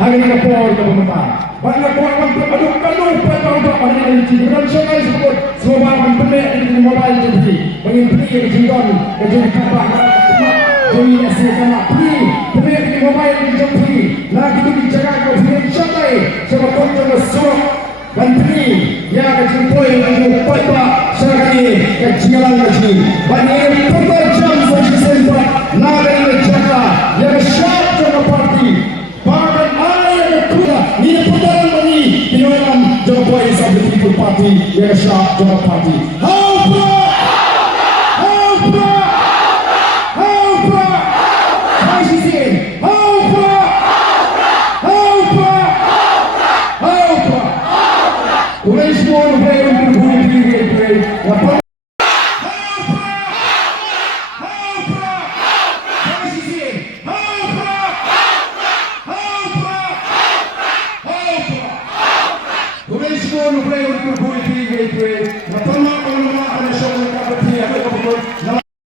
hari ini kapal ke pemerintah. Banyak orang beradu-adu pada untuk hari ini ciduran sungai sebut semua orang benar di mobile jadi mengimpi kejidan jadi kapal jadi nasi sama benar di mobile jadi lagi tu dijaga kau punya santai sebab kau jangan suruh Menteri yang kecil poin untuk Paidbah sekali kejalan kecil banyak pekerjaan sosial sempat lagi dijaga yang siap jaga parti bahkan ayat kuda ini putaran bagi di dalam jaga poin sampai tiga parti yang siap jaga parti. Let's go to play with the